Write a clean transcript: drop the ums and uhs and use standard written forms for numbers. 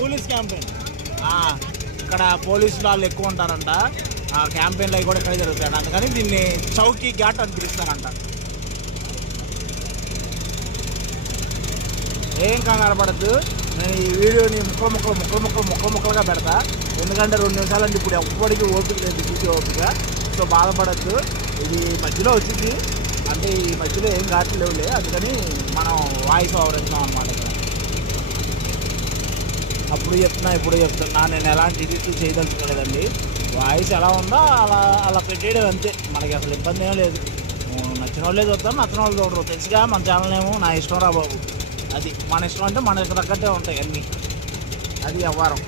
Police campaign. ఇక్కడ పోలీసులు వాళ్ళు ఎక్కువ ఉంటారంట. క్యాంపెయిన్లు అవి కూడా ఇక్కడ జరుగుతాయంట. అందుకని దీన్ని చౌకీ ఘాట్ అని పిలుస్తారంట. ఏం కంగారు పడద్దు, నేను ఈ వీడియోని ముక్కలుగా పెడతా. ఎందుకంటే 2 నిమిషాలు అంటే ఇప్పుడు ఎప్పటికీ ఓపిక లేదు, చూసే ఓపిక. సో బాధపడద్దు, ఇది మధ్యలో వచ్చింది అంటే ఈ మధ్యలో ఏం ఘాట్లు లేవులే, అందుకని మనం వాయిస్ ఓవర్ ఇస్తున్నాం అనమాట. అప్పుడు చెప్తున్నా ఇప్పుడు చెప్తున్నా, నేను ఎలాంటి ఎడిట్లు చేయదలుచుకోలేదండి. వాయిస్ ఎలా ఉందో అలా పెట్టేయడం అంతే, మనకి అసలు ఇబ్బంది ఏం లేదు. నచ్చిన వాళ్ళే చూద్దాం, నచ్చిన వాళ్ళు చూడరు. తెలుసుగా మన ఛానల్ ఏమో నా ఇష్టం రా బాబు. అది మన ఇష్టం అంటే మనకి తగ్గట్టే ఉంటాయి అన్నీ. అది వ్యవహారం.